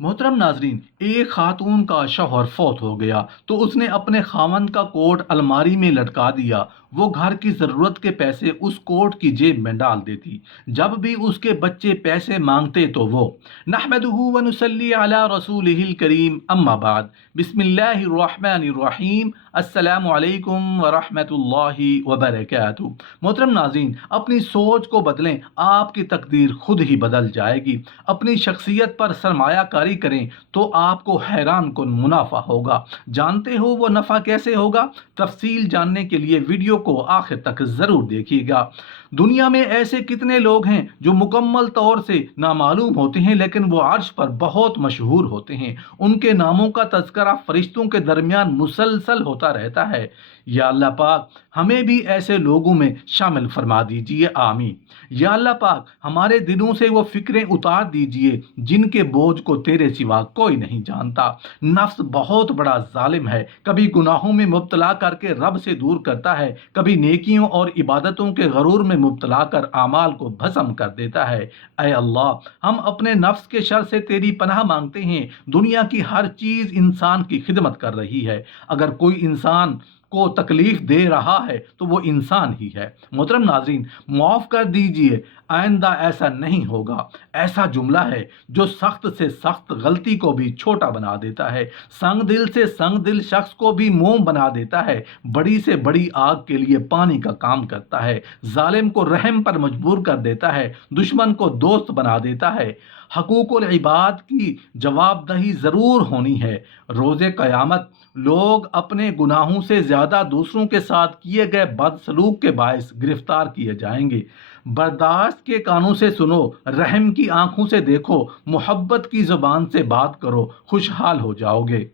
मोहतरम नाजरीन, एक खातून का शौहर फौत हो गया तो उसने अपने खामन का कोट अलमारी में लटका दिया। वो घर की ज़रूरत के पैसे उस कोट की जेब में डाल देती। जब भी उसके बच्चे पैसे मांगते तो वो नहमदुहु व नुसल्ली अला रसूलिहिल करीम अम्मा बाद बिस्मिल्लाहिर्रहमानिर्रहीम अस्सलामु अलैकुम व रहमतुल्लाहि व बरकातुहू। मोहतरम नाजरीन, अपनी सोच को बदलें, आपकी तकदीर खुद ही बदल जाएगी। अपनी शख्सियत पर सरमायाकारी करें तो आपको हैरान कुन मुनाफा होगा। जानते हो वो नफ़ा कैसे होगा? तफसील जानने के लिए वीडियो को आखिर तक ज़रूर देखिएगा। दुनिया में ऐसे कितने लोग हैं जो मुकम्मल तौर से नामालूम होते हैं लेकिन वो अर्श पर बहुत मशहूर होते हैं। उनके नामों का तज़किरा फरिश्तों के दरमियान मुसलसल होता रहता है। या अल्लाह पाक हमें भी ऐसे लोगों में शामिल फरमा दीजिए, आमीन। या अल्लाह पाक हमारे दिलों से वो फिक्रें उतार दीजिए जिनके बोझ को तेरे सिवा कोई नहीं जानता। नफ्स बहुत बड़ा जालिम है, कभी गुनाहों में मुब्तला करके रब से दूर करता है, कभी नेकियों और इबादतों के गरूर में मुब्तला कर आमाल को भस्म कर देता है। ऐ अल्लाह, हम अपने नफ्स के शर से तेरी पनाह मांगते हैं। दुनिया की हर चीज़ इंसान की खिदमत कर रही है। अगर कोई इंसान को तकलीफ दे रहा है तो वो इंसान ही है। मोहतरम नाजरीन, माफ़ कर दीजिए, आइंदा ऐसा नहीं होगा। ऐसा जुमला है जो सख्त से सख्त गलती को भी छोटा बना देता है, संग दिल से संग दिल शख्स को भी मोम बना देता है, बड़ी से बड़ी आग के लिए पानी का काम करता है, जालिम को रहम पर मजबूर कर देता है, दुश्मन को दोस्त बना देता है। हकूकुल इबाद की जवाबदही ज़रूर होनी है। रोज़े क़यामत लोग अपने गुनाहों से ज़्यादा दूसरों के साथ किए गए बदसलूक के बायस गिरफ्तार किए जाएंगे। बर्दाश्त के कानों से सुनो, रहम की आंखों से देखो, मोहब्बत की ज़ुबान से बात करो, खुशहाल हो जाओगे।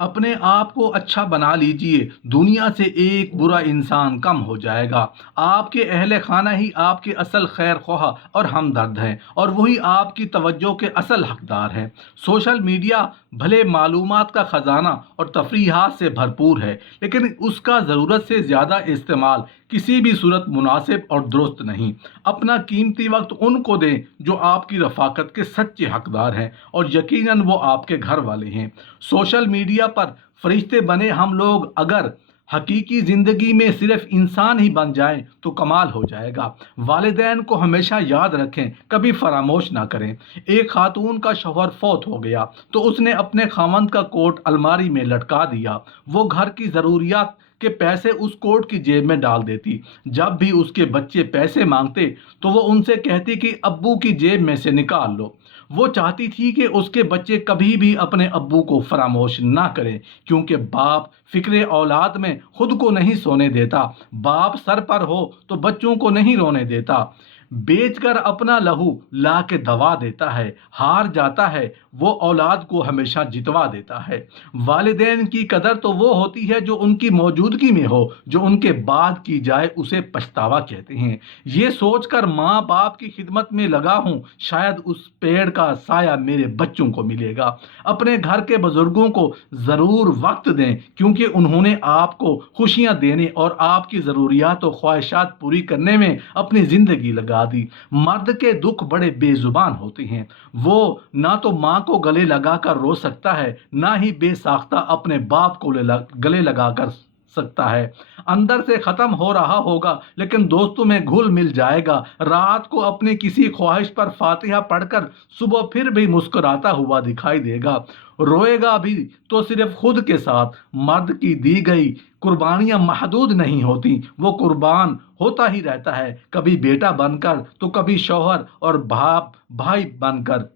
अपने आप को अच्छा बना लीजिए, दुनिया से एक बुरा इंसान कम हो जाएगा। आपके अहले खाना ही आपके असल खैर ख्वाह और हमदर्द हैं और वही आपकी तवज्जो के असल हकदार हैं। सोशल मीडिया भले मालूमात का ख़जाना और तफरीहात से भरपूर है, लेकिन उसका ज़रूरत से ज़्यादा इस्तेमाल किसी भी सूरत मुनासिब और दुरुस्त नहीं। अपना कीमती वक्त उनको दें जो आपकी रफ़ाकत के सच्चे हकदार हैं और यकीनन वो आपके घर वाले हैं। सोशल मीडिया पर फरिश्ते बने हम लोग अगर हकीकी ज़िंदगी में सिर्फ इंसान ही बन जाएं तो कमाल हो जाएगा। वालिदैन को हमेशा याद रखें, कभी फरामोश ना करें। एक खातून का शौहर फौत हो गया तो उसने अपने खामंद का कोट अलमारी में लटका दिया। वो घर की ज़रूरियात के पैसे उस कोट की जेब में डाल देती। जब भी उसके बच्चे पैसे मांगते तो वो उनसे कहती कि अब्बू की जेब में से निकाल लो। वो चाहती थी कि उसके बच्चे कभी भी अपने अब्बू को फरामोश ना करें, क्योंकि बाप फिक्रे औलाद में खुद को नहीं सोने देता। बाप सर पर हो तो बच्चों को नहीं रोने देता। बेचकर अपना लहू ला के दवा देता है। हार जाता है वो औलाद को हमेशा जितवा देता है। वालिदैन की कदर तो वो होती है जो उनकी मौजूदगी में हो, जो उनके बाद की जाए उसे पछतावा कहते हैं। ये सोचकर माँ बाप की खिदमत में लगा हूँ, शायद उस पेड़ का साया मेरे बच्चों को मिलेगा। अपने घर के बुजुर्गों को ज़रूर वक्त दें, क्योंकि उन्होंने आपको खुशियाँ देने और आपकी ज़रूरियात और ख्वाहिशात पूरी करने में अपनी ज़िंदगी लगा दी। मर्द के दुख बड़े बेजुबान होते हैं। वो ना तो माँ को गले लगाकर रो सकता है, ना ही बेसाख्ता अपने बाप को गले लगाकर सकता है। अंदर से खत्म हो रहा होगा लेकिन दोस्तों में घुल मिल जाएगा। रात को अपनी किसी ख्वाहिश पर फातिहा पढ़कर सुबह फिर भी मुस्कुराता हुआ दिखाई देगा। रोएगा भी तो सिर्फ खुद के साथ। मर्द की दी गई कुर्बानियां महदूद नहीं होती, वो कुर्बान होता ही रहता है, कभी बेटा बनकर तो कभी शौहर और बाप भाई बनकर।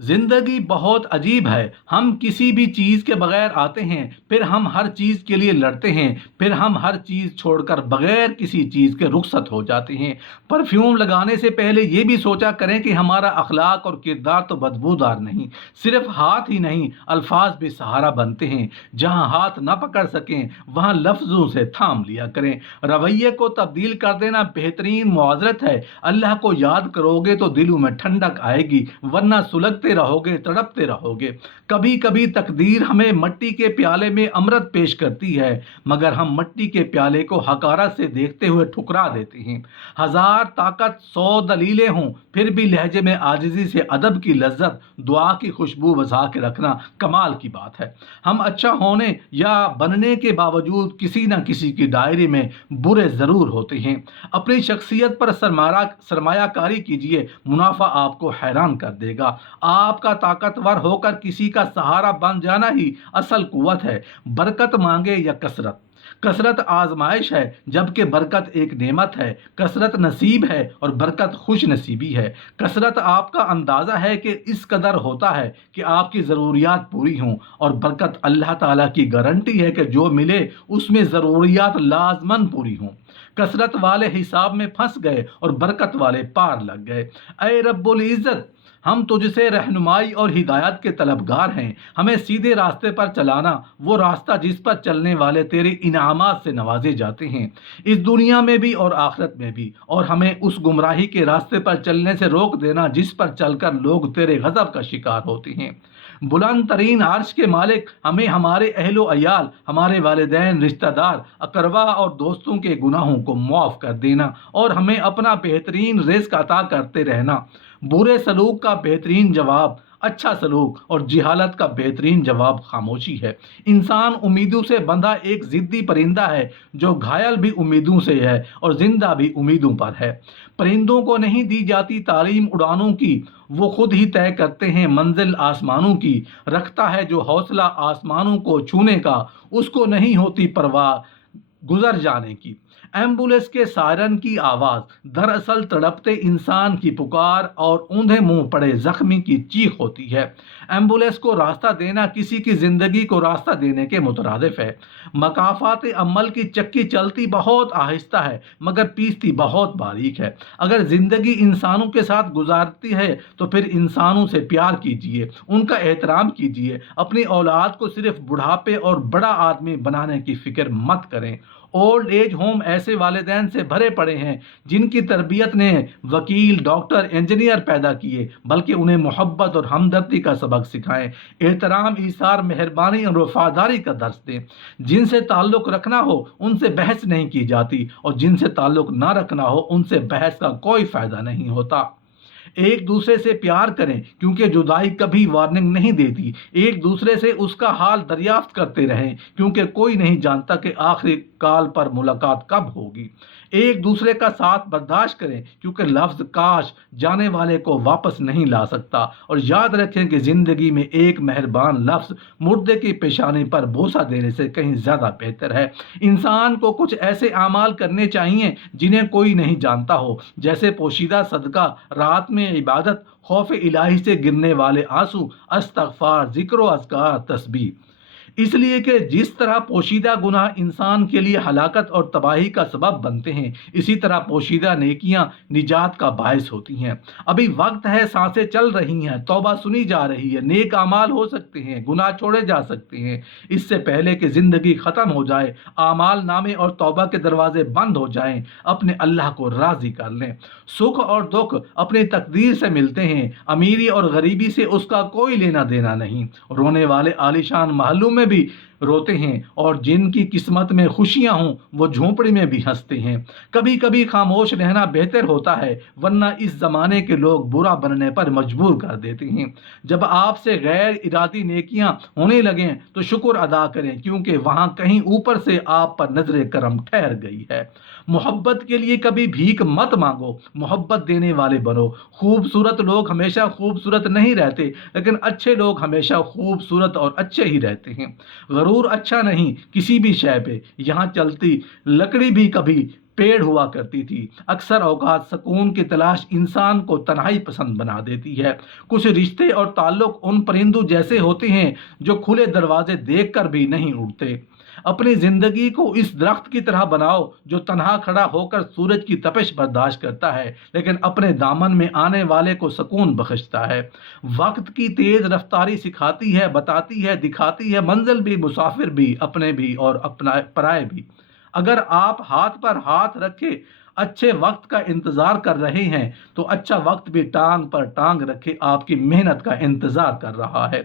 जिंदगी बहुत अजीब है। हम किसी भी चीज़ के बगैर आते हैं, फिर हम हर चीज़ के लिए लड़ते हैं, फिर हम हर चीज़ छोड़कर बगैर किसी चीज़ के रुखसत हो जाते हैं। परफ्यूम लगाने से पहले ये भी सोचा करें कि हमारा अखलाक और किरदार तो बदबूदार नहीं। सिर्फ हाथ ही नहीं, अल्फाज भी सहारा बनते हैं। जहाँ हाथ न पकड़ सकें वहाँ लफ्ज़ों से थाम लिया करें। रवैये को तब्दील कर देना बेहतरीन मुआज़रत है। अल्लाह को याद करोगे तो दिलों में ठंडक आएगी, वरना सुलगते तड़पते रहोगे, तड़पते रहोगे। कभी कभी तकदीर हमें मट्टी के प्याले में अमृत पेश करती है, मगर हम मट्टी के प्याले को हकारत से देखते हुए ठुकरा देते हैं। हजार ताकत, 100 दलीलें हों, फिर भी लहजे में आजिज़ी से अदब की लज्जत, दुआ की खुशबू बसा के रखना कमाल की बात है। हम अच्छा होने या बनने के बावजूद किसी न किसी की डायरी में बुरे ज़रूर होते हैं। अपनी शख्सियत पर सरमायाकारी कीजिए, मुनाफा आपको हैरान कर देगा। आपका ताकतवर होकर किसी का सहारा बन जाना ही असल कुव्वत है। बरकत मांगे या कसरत, कसरत आजमाइश है, जबकि बरकत एक नेमत है। कसरत नसीब है और बरकत खुश नसीबी है। कसरत आपका अंदाज़ा है कि इस कदर होता है कि आपकी ज़रूरियात पूरी हों, और बरकत अल्लाह ताला की गारंटी है कि जो मिले उसमें ज़रूरियात लाजमन पूरी हों। कसरत वाले हिसाब में फंस गए और बरकत वाले पार लग गए। ऐ रब्बुल इज़्ज़त, हम तुझसे रहनुमाई और हिदायत के तलबगार हैं। हमें सीधे रास्ते पर चलाना, वो रास्ता जिस पर चलने वाले तेरे इनामात से नवाजे जाते हैं, इस दुनिया में भी और आखिरत में भी। और हमें उस गुमराही के रास्ते पर चलने से रोक देना जिस पर चलकर लोग तेरे गज़ब का शिकार होते हैं। बुलंद तरीन अर्श के मालिक, हमें हमारे अहलो अयाल, हमारे वालिदैन, रिश्तेदार, अकरबा और दोस्तों के गुनाहों को माफ़ कर देना, और हमें अपना बेहतरीन रिज़्क़ अता करते रहना। बुरे सलूक का बेहतरीन जवाब अच्छा सलूक, और जिहालत का बेहतरीन जवाब खामोशी है। इंसान उम्मीदों से बंधा एक ज़िद्दी परिंदा है, जो घायल भी उम्मीदों से है और जिंदा भी उम्मीदों पर है। परिंदों को नहीं दी जाती तालीम उड़ानों की, वो खुद ही तय करते हैं मंजिल आसमानों की। रखता है जो हौसला आसमानों को छूने का, उसको नहीं होती परवाह गुजर जाने की। एम्बुलेंस के सायरन की आवाज़ दरअसल तड़पते इंसान की पुकार और ऊंधे मुंह पड़े जख्मी की चीख होती है। एम्बुलेंस को रास्ता देना किसी की ज़िंदगी को रास्ता देने के मुतरादिफ है। मकाफात अमल की चक्की चलती बहुत आहिस्ता है, मगर पीसती बहुत बारीक है। अगर ज़िंदगी इंसानों के साथ गुजारती है तो फिर इंसानों से प्यार कीजिए, उनका एहतराम कीजिए। अपनी औलाद को सिर्फ बुढ़ापे और बड़ा आदमी बनाने की फ़िक्र मत करें। ओल्ड एज होम ऐसे वालिदैन से भरे पड़े हैं जिनकी तरबियत ने वकील, डॉक्टर, इंजीनियर पैदा किए, बल्कि उन्हें मोहब्बत और हमदर्दी का सबक सिखाएं। एहतराम, ईसार, मेहरबानी और वफादारी का दर्स दें। जिनसे ताल्लुक़ रखना हो उनसे बहस नहीं की जाती, और जिनसे ताल्लुक़ ना रखना हो उनसे बहस का कोई फ़ायदा नहीं होता। एक दूसरे से प्यार करें, क्योंकि जुदाई कभी वार्निंग नहीं देती। एक दूसरे से उसका हाल दरियाफ्त करते रहें, क्योंकि कोई नहीं जानता कि आखिरी काल पर मुलाकात कब होगी। एक दूसरे का साथ बर्दाश्त करें, क्योंकि लफ्ज़ काश जाने वाले को वापस नहीं ला सकता। और याद रखें कि ज़िंदगी में एक मेहरबान लफ्ज़ मुर्दे की पेशानी पर बोसा देने से कहीं ज़्यादा बेहतर है। इंसान को कुछ ऐसे आमाल करने चाहिए जिन्हें कोई नहीं जानता हो, जैसे पोशीदा सदका, रात में इबादत, खौफ इलाही से गिरने वाले आंसू, इस्तग़फ़ार, ज़िक्र व अज़कार, तस्बीह। इसलिए कि जिस तरह पोशीदा गुनाह इंसान के लिए हलाकत और तबाही का सबब बनते हैं, इसी तरह पोशीदा नेकियां निजात का बायस होती हैं। अभी वक्त है, सांसें चल रही हैं, तौबा सुनी जा रही है, नेक आमाल हो सकते हैं, गुनाह छोड़े जा सकते हैं। इससे पहले कि ज़िंदगी ख़त्म हो जाए, आमाल नामे और तौबा के दरवाजे बंद हो जाएं, अपने अल्लाह को राज़ी कर लें। सुख और दुख अपनी तकदीर से मिलते हैं, अमीरी और गरीबी से उसका कोई लेना देना नहीं। रोने वाले आलीशान महलों में भी रोते हैं, और जिनकी किस्मत में खुशियां हों वो झोंपड़ी में भी हंसते हैं। कभी कभी खामोश रहना बेहतर होता है, वरना इस ज़माने के लोग बुरा बनने पर मजबूर कर देते हैं। जब आपसे गैर इरादी नेकियां होने लगें तो शुक्र अदा करें, क्योंकि वहाँ कहीं ऊपर से आप पर नजर करम ठहर गई है। मोहब्बत के लिए कभी भीख मत मांगो, मोहब्बत देने वाले बनो। खूबसूरत लोग हमेशा खूबसूरत नहीं रहते, लेकिन अच्छे लोग हमेशा खूबसूरत और अच्छे ही रहते हैं। गरूर अच्छा नहीं किसी भी शय पे। यहाँ चलती लकड़ी भी कभी पेड़ हुआ करती थी। अक्सर औकात सुकून की तलाश इंसान को तन्हाई पसंद बना देती है। कुछ रिश्ते और ताल्लुक उन परिंदों जैसे होते हैं जो खुले दरवाजे देखकर भी नहीं उड़ते। अपनी ज़िंदगी को इस दरख्त की तरह बनाओ जो तन्हा खड़ा होकर सूरज की तपिश बर्दाश्त करता है, लेकिन अपने दामन में आने वाले को सुकून बख्शता है। वक्त की तेज़ रफ्तारी सिखाती है, बताती है, दिखाती है मंजिल भी, मुसाफिर भी, अपने भी और अपना पराए भी। अगर आप हाथ पर हाथ रखे اچھے وقت کا انتظار کر رہے ہیں تو اچھا وقت بھی ٹانگ پر ٹانگ رکھے آپ کی محنت کا انتظار کر رہا ہے۔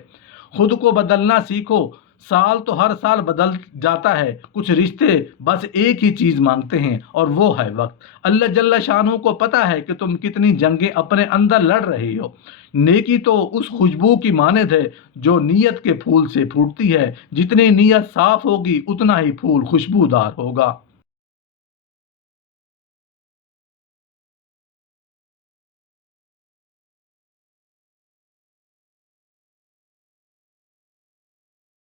خود کو بدلنا سیکھو۔ سال تو ہر سال بدل جاتا ہے، کچھ رشتے بس ایک ہی چیز مانگتے ہیں اور وہ ہے وقت۔ اللہ جل شانہ کو پتہ ہے کہ تم کتنی جنگیں اپنے اندر لڑ رہی ہو۔ نیکی تو اس خوشبو کی مانند ہے جو نیت کے پھول سے پھوٹتی ہے، جتنی نیت صاف ہوگی اتنا ہی پھول خوشبودار ہوگا۔